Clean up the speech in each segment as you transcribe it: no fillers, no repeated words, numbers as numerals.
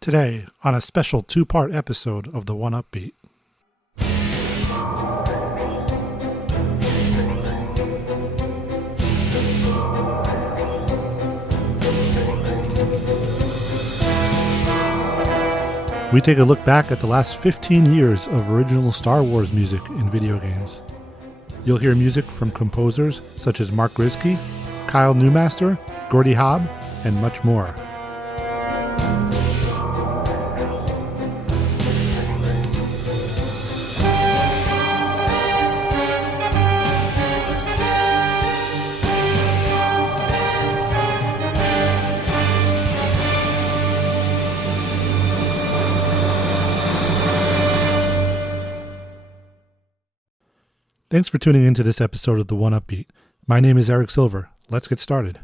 Today, on a special two-part episode of the 1UpBeat. We take a look back at the last 15 years of original Star Wars music in video games. You'll hear music from composers such as Mark Grisky, Kyle Newmaster, Gordy Hobb, and much more. Thanks for tuning into this episode of the 1UpBeat. My name is Eric Silver. Let's get started.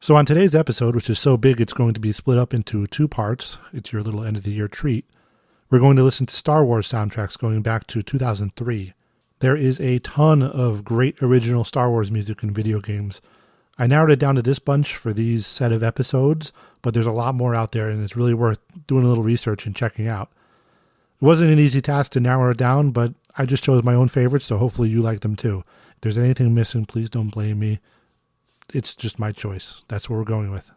So on today's episode, which is so big it's going to be split up into two parts, it's your little end of the year treat, we're going to listen to Star Wars soundtracks going back to 2003. There is a ton of great original Star Wars music in video games. I narrowed it down to this bunch for these set of episodes, but there's a lot more out there and it's really worth doing a little research and checking out. It wasn't an easy task to narrow it down, but I just chose my own favorites, so hopefully you like them too. If there's anything missing, please don't blame me. It's just my choice. That's what we're going with.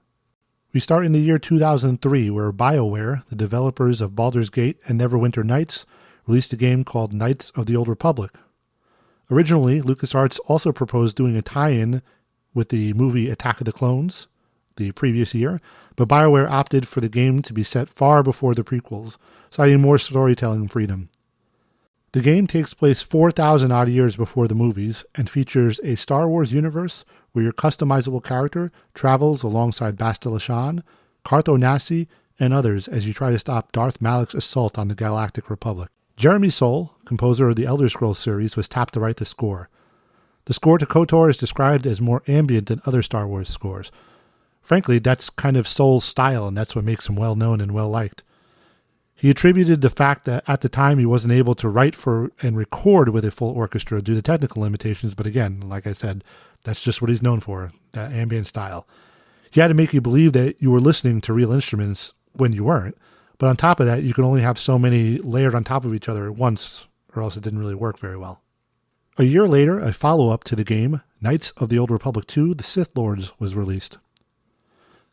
We start in the year 2003, where BioWare, the developers of Baldur's Gate and Neverwinter Nights, released a game called Knights of the Old Republic. Originally, LucasArts also proposed doing a tie-in with the movie Attack of the Clones the previous year, but BioWare opted for the game to be set far before the prequels, citing more storytelling freedom. The game takes place 4,000 odd years before the movies and features a Star Wars universe where your customizable character travels alongside Bastila Shan, Cartho Nassi, and others as you try to stop Darth Malak's assault on the Galactic Republic. Jeremy Soule, composer of the Elder Scrolls series, was tapped to write the score. The score to KOTOR is described as more ambient than other Star Wars scores. Frankly, that's kind of Soule's style, and that's what makes him well-known and well-liked. He attributed the fact that at the time he wasn't able to write for and record with a full orchestra due to technical limitations, but again, like I said, that's just what he's known for, that ambient style. He had to make you believe that you were listening to real instruments when you weren't, but on top of that, you could only have so many layered on top of each other at once, or else it didn't really work very well. A year later, a follow-up to the game, Knights of the Old Republic 2, The Sith Lords, was released.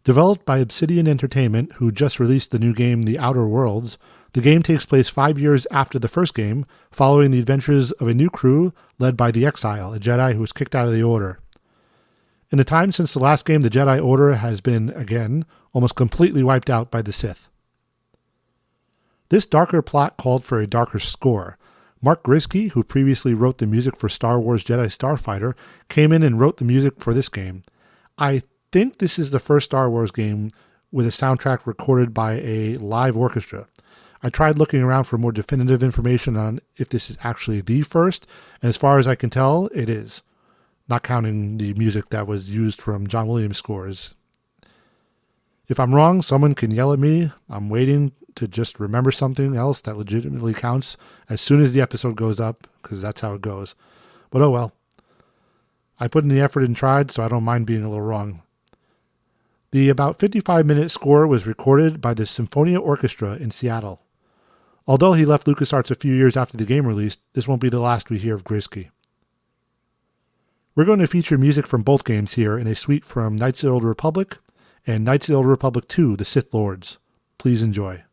Developed by Obsidian Entertainment, who just released the new game The Outer Worlds, the game takes place 5 years after the first game, following the adventures of a new crew led by the Exile, a Jedi who was kicked out of the Order. In the time since the last game, the Jedi Order has been, again, almost completely wiped out by the Sith. This darker plot called for a darker score. Mark Grisky, who previously wrote the music for Star Wars Jedi Starfighter, came in and wrote the music for this game. I think this is the first Star Wars game with a soundtrack recorded by a live orchestra. I tried looking around for more definitive information on if this is actually the first, and as far as I can tell, it is. Not counting the music that was used from John Williams scores. If I'm wrong, someone can yell at me. I'm waiting to just remember something else that legitimately counts as soon as the episode goes up, because that's how it goes. But oh well. I put in the effort and tried, so I don't mind being a little wrong. The about 55-minute score was recorded by the Symphonia Orchestra in Seattle. Although he left LucasArts a few years after the game released, this won't be the last we hear of Grisky. We're going to feature music from both games here in a suite from Knights of the Old Republic and Knights of the Old Republic 2, The Sith Lords. Please enjoy.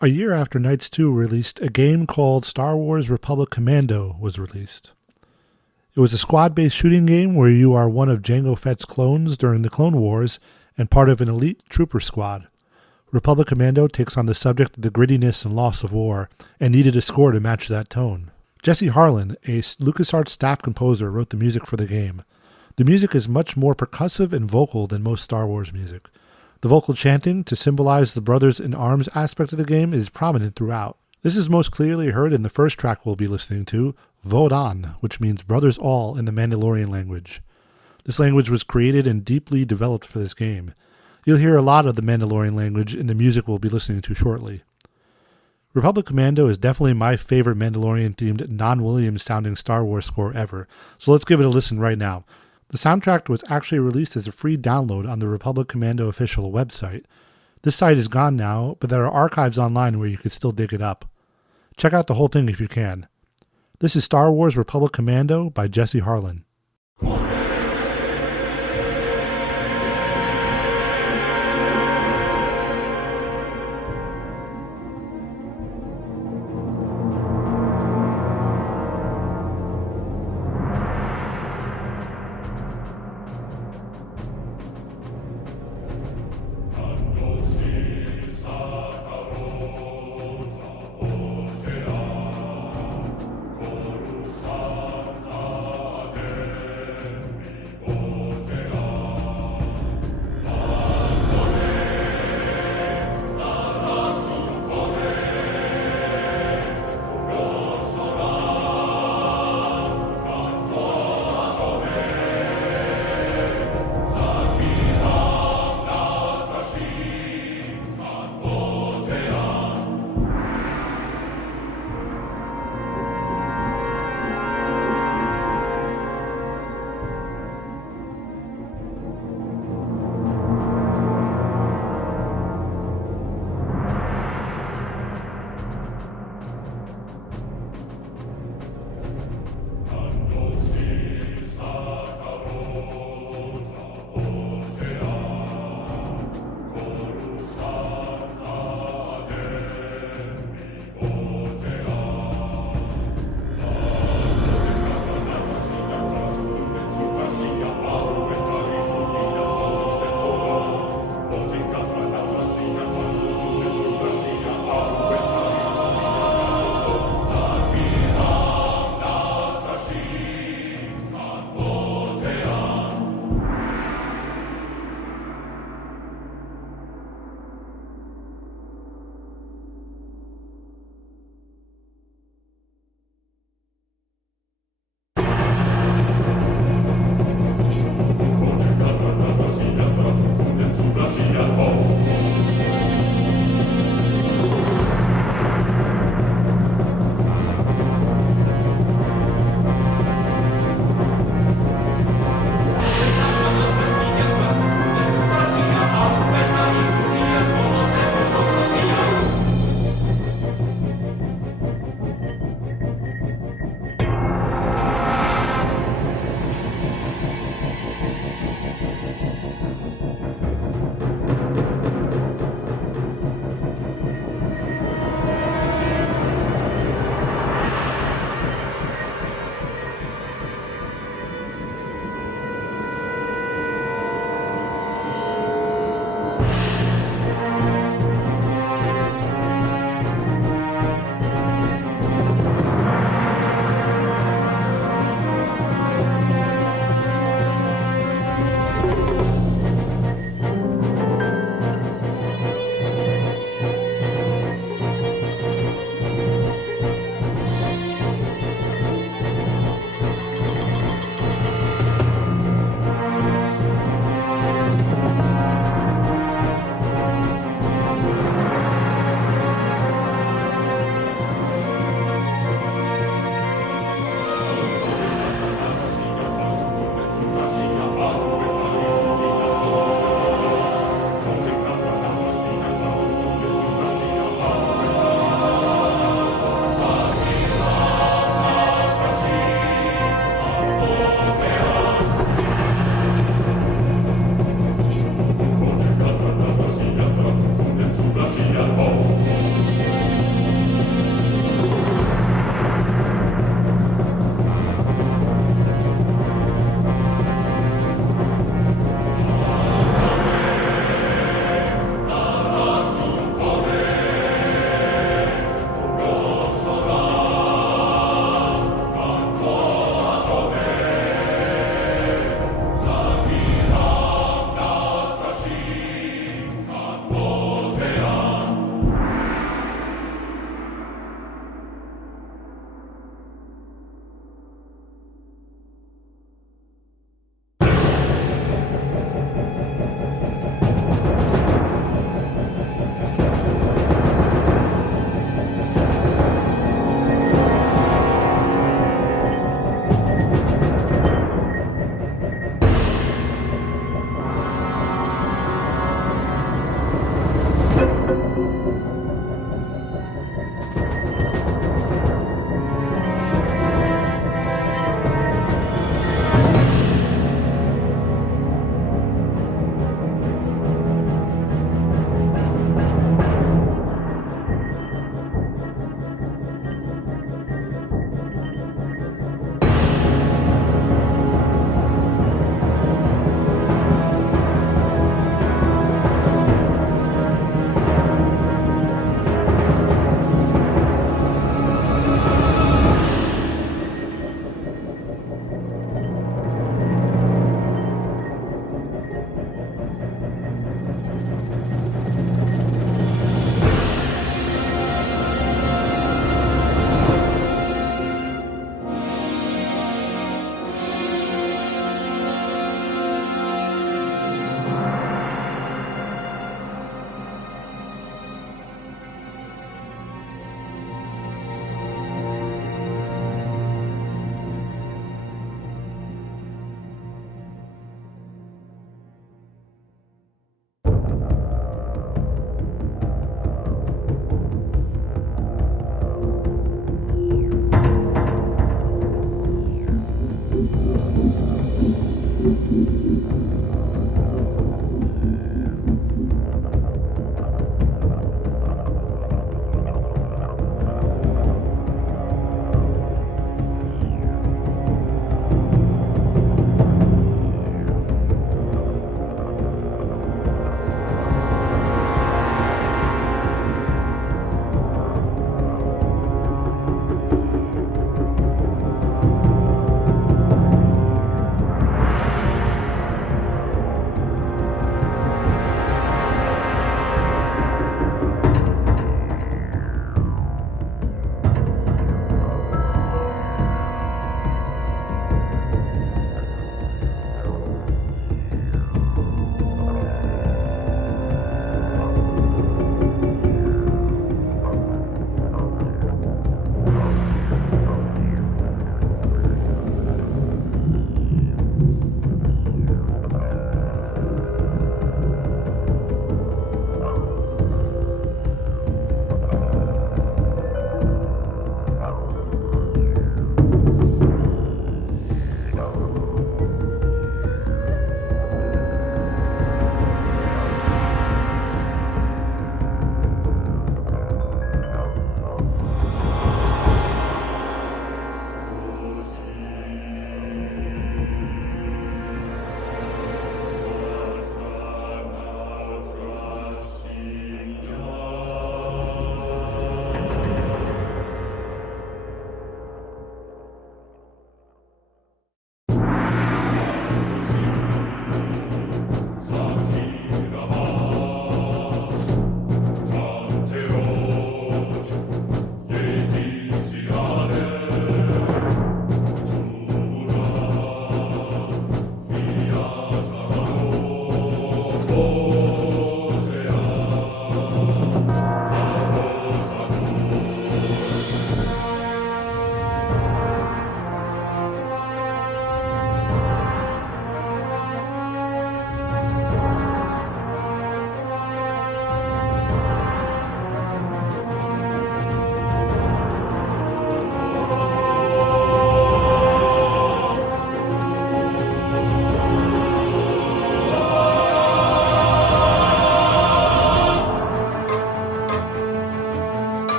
A year after Knights 2 released, a game called Star Wars Republic Commando was released. It was a squad-based shooting game where you are one of Jango Fett's clones during the Clone Wars and part of an elite trooper squad. Republic Commando takes on the subject of the grittiness and loss of war and needed a score to match that tone. Jesse Harlan, a LucasArts staff composer, wrote the music for the game. The music is much more percussive and vocal than most Star Wars music. The vocal chanting, to symbolize the brothers in arms aspect of the game, is prominent throughout. This is most clearly heard in the first track we'll be listening to, Vodan, which means brothers all in the Mandalorian language. This language was created and deeply developed for this game. You'll hear a lot of the Mandalorian language in the music we'll be listening to shortly. Republic Commando is definitely my favorite Mandalorian-themed, non-Williams-sounding Star Wars score ever, so let's give it a listen right now. The soundtrack was actually released as a free download on the Republic Commando official website. This site is gone now, but there are archives online where you could still dig it up. Check out the whole thing if you can. This is Star Wars Republic Commando by Jesse Harlan.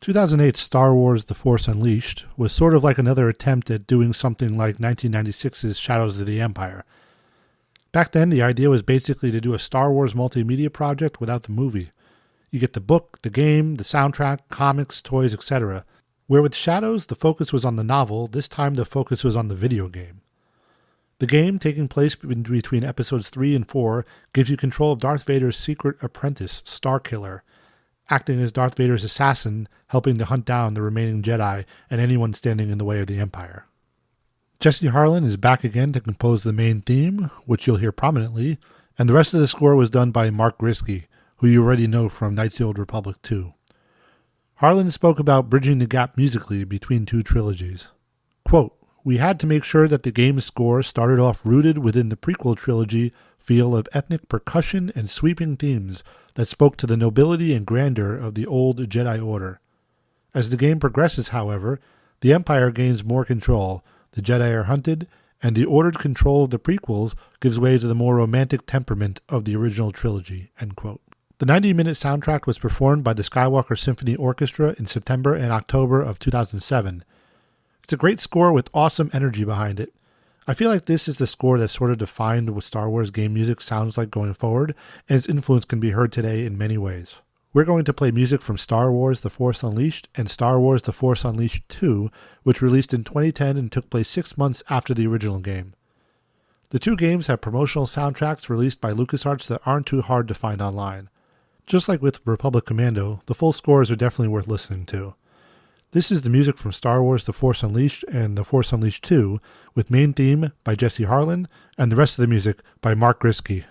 "2008's Star Wars The Force Unleashed was sort of like another attempt at doing something like 1996's Shadows of the Empire. Back then, the idea was basically to do a Star Wars multimedia project without the movie. You get the book, the game, the soundtrack, comics, toys, etc. Where with Shadows, the focus was on the novel, this time the focus was on the video game. The game, taking place between episodes 3 and 4, gives you control of Darth Vader's secret apprentice, Starkiller, acting as Darth Vader's assassin, helping to hunt down the remaining Jedi and anyone standing in the way of the Empire. Jesse Harlan is back again to compose the main theme, which you'll hear prominently, and the rest of the score was done by Mark Grisky, who you already know from Knights of the Old Republic 2. Harlan spoke about bridging the gap musically between two trilogies. Quote, "We had to make sure that the game's score started off rooted within the prequel trilogy feel of ethnic percussion and sweeping themes that spoke to the nobility and grandeur of the old Jedi Order. As the game progresses, however, the Empire gains more control, the Jedi are hunted, and the ordered control of the prequels gives way to the more romantic temperament of the original trilogy." End quote. The 90-minute soundtrack was performed by the Skywalker Symphony Orchestra in September and October of 2007. It's a great score with awesome energy behind it. I feel like this is the score that sort of defined what Star Wars game music sounds like going forward, and its influence can be heard today in many ways. We're going to play music from Star Wars The Force Unleashed and Star Wars The Force Unleashed 2, which released in 2010 and took place 6 months after the original game. The two games have promotional soundtracks released by LucasArts that aren't too hard to find online. Just like with Republic Commando, the full scores are definitely worth listening to. This is the music from Star Wars The Force Unleashed and The Force Unleashed 2, with main theme by Jesse Harlan, and the rest of the music by Mark Grisky.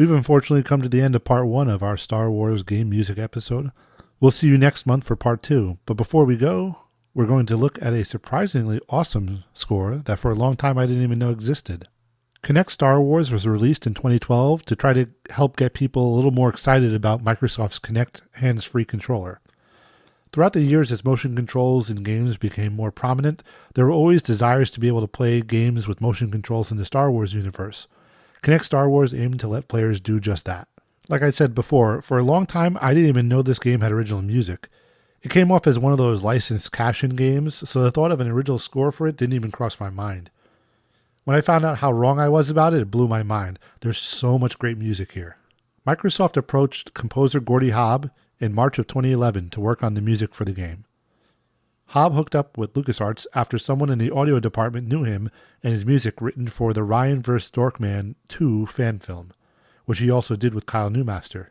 We've unfortunately come to the end of part 1 of our Star Wars game music episode. We'll see you next month for part 2, but before we go, we're going to look at a surprisingly awesome score that for a long time I didn't even know existed. Kinect Star Wars was released in 2012 to try to help get people a little more excited about Microsoft's Kinect hands-free controller. Throughout the years as motion controls in games became more prominent, there were always desires to be able to play games with motion controls in the Star Wars universe. Kinect Star Wars aimed to let players do just that. Like I said before, for a long time I didn't even know this game had original music. It came off as one of those licensed cash-in games, so the thought of an original score for it didn't even cross my mind. When I found out how wrong I was about it, it blew my mind. There's so much great music here. Microsoft approached composer Gordy Hobb in March of 2011 to work on the music for the game. Hobb hooked up with LucasArts after someone in the audio department knew him and his music written for the Ryan vs. Dorkman 2 fan film, which he also did with Kyle Newmaster.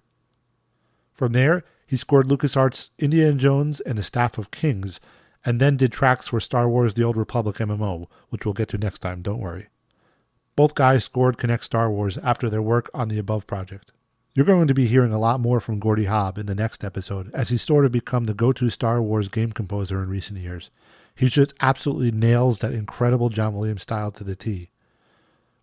From there, he scored LucasArts' Indiana Jones and the Staff of Kings, and then did tracks for Star Wars The Old Republic MMO, which we'll get to next time, don't worry. Both guys scored Kinect Star Wars after their work on the above project. You're going to be hearing a lot more from Gordy Hobb in the next episode, as he's sort of become the go-to Star Wars game composer in recent years. He just absolutely nails that incredible John Williams style to the T.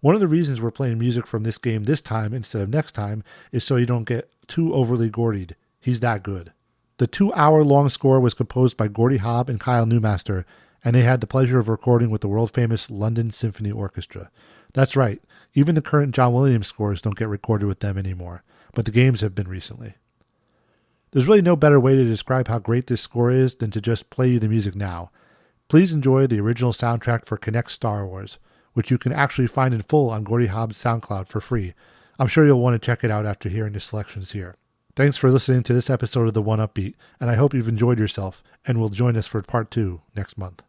One of the reasons we're playing music from this game this time instead of next time is so you don't get too overly Gordied. He's that good. The 2-hour-long score was composed by Gordy Hobb and Kyle Newmaster, and they had the pleasure of recording with the world-famous London Symphony Orchestra. That's right, even the current John Williams scores don't get recorded with them anymore, but the games have been recently. There's really no better way to describe how great this score is than to just play you the music now. Please enjoy the original soundtrack for Kinect Star Wars, which you can actually find in full on Gordy Hobb's SoundCloud for free. I'm sure you'll want to check it out after hearing the selections here. Thanks for listening to this episode of the 1UpBeat, and I hope you've enjoyed yourself and will join us for part 2 next month.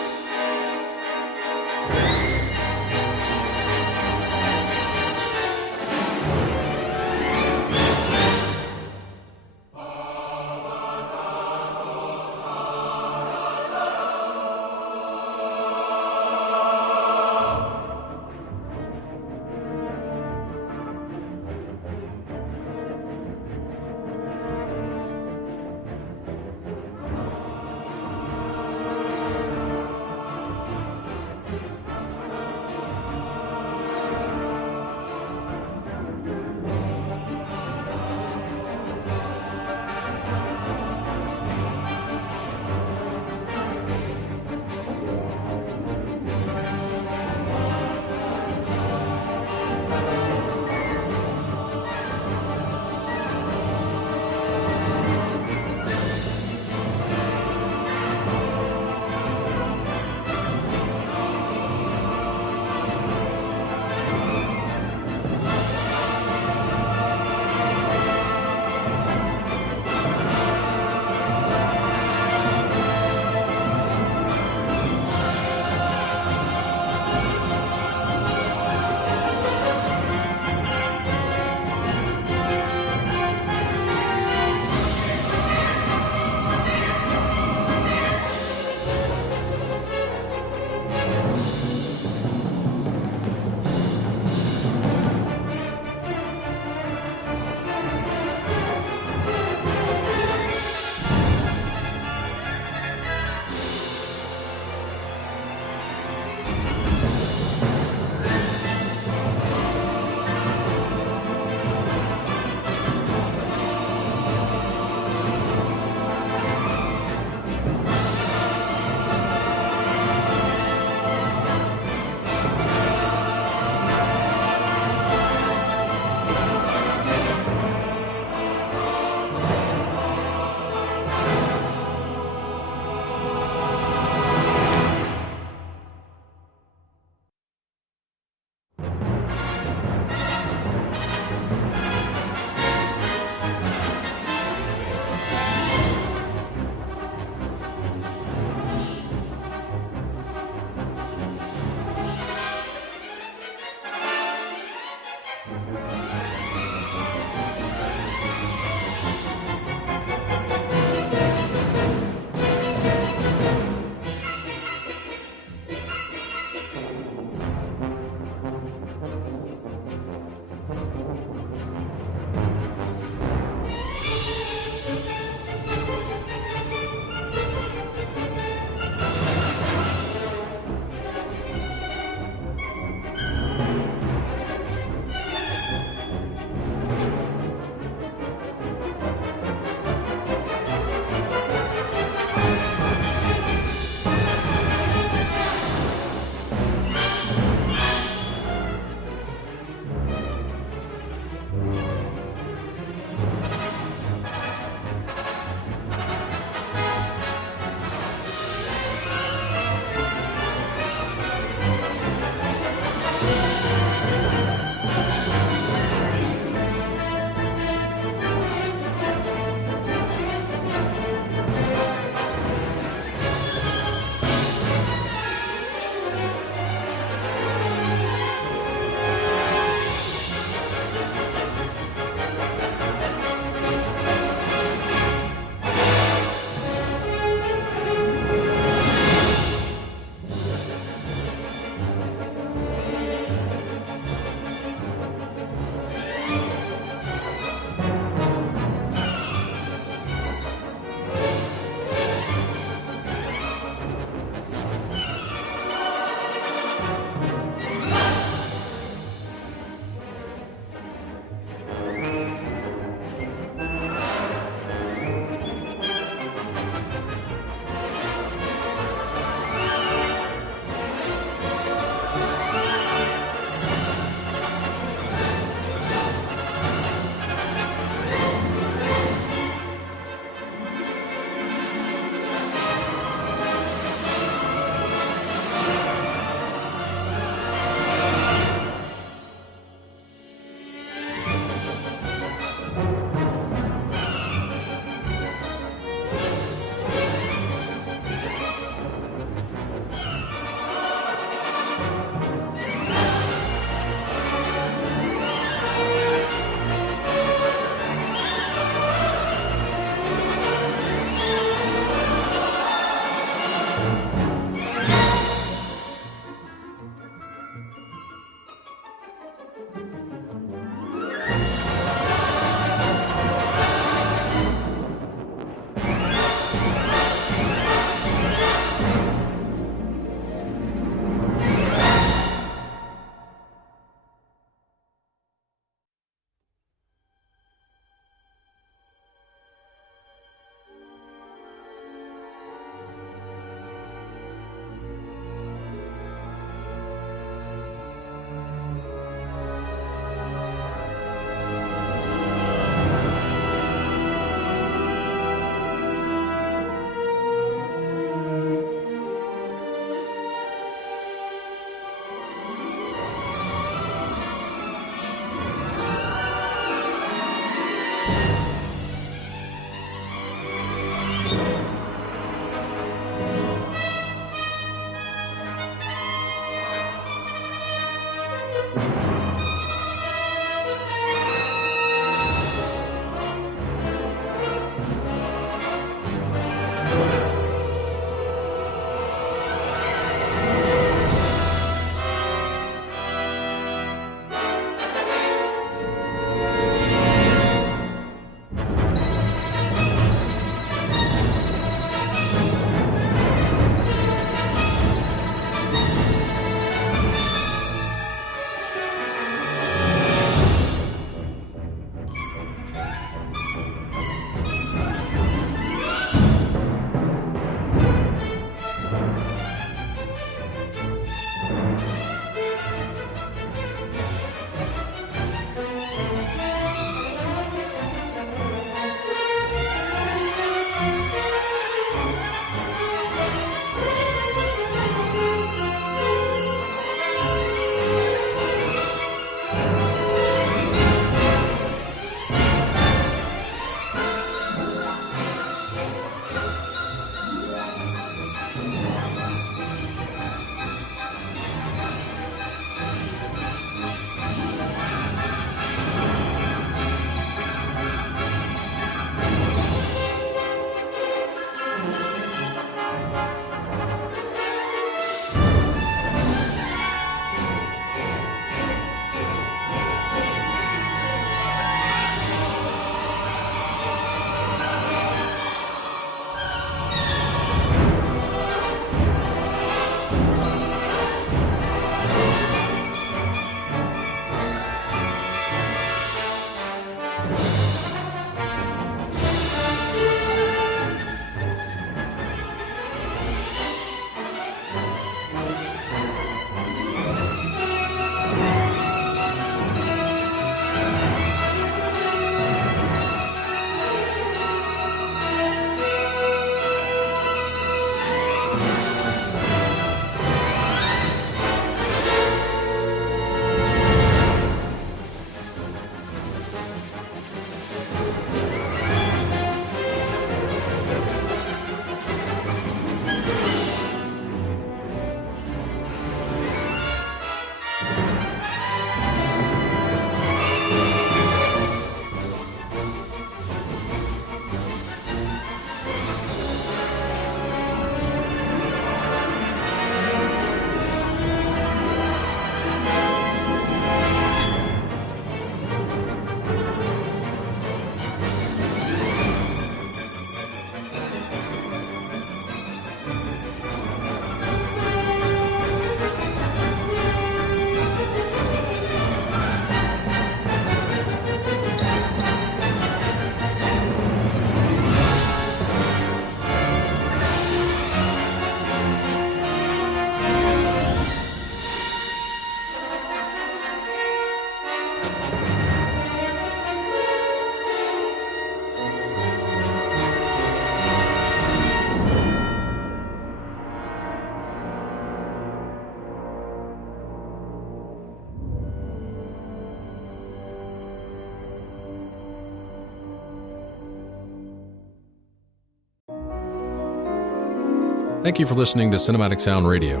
Thank you for listening to Cinematic Sound Radio.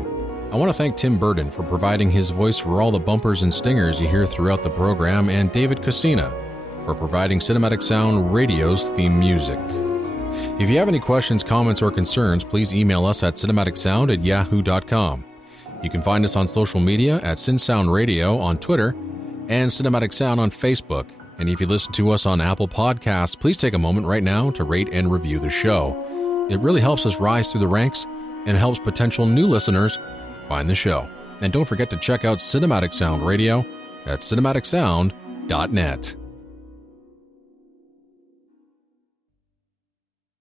I want to thank Tim Burden for providing his voice for all the bumpers and stingers you hear throughout the program, and David Coscina for providing Cinematic Sound Radio's theme music. If you have any questions, comments, or concerns, please email us at cinematicsound@yahoo.com. You can find us on social media at CinSound Radio on Twitter and Cinematic Sound on Facebook. And if you listen to us on Apple Podcasts, please take a moment right now to rate and review the show. It really helps us rise through the ranks and helps potential new listeners find the show. And don't forget to check out Cinematic Sound Radio at cinematicsound.net.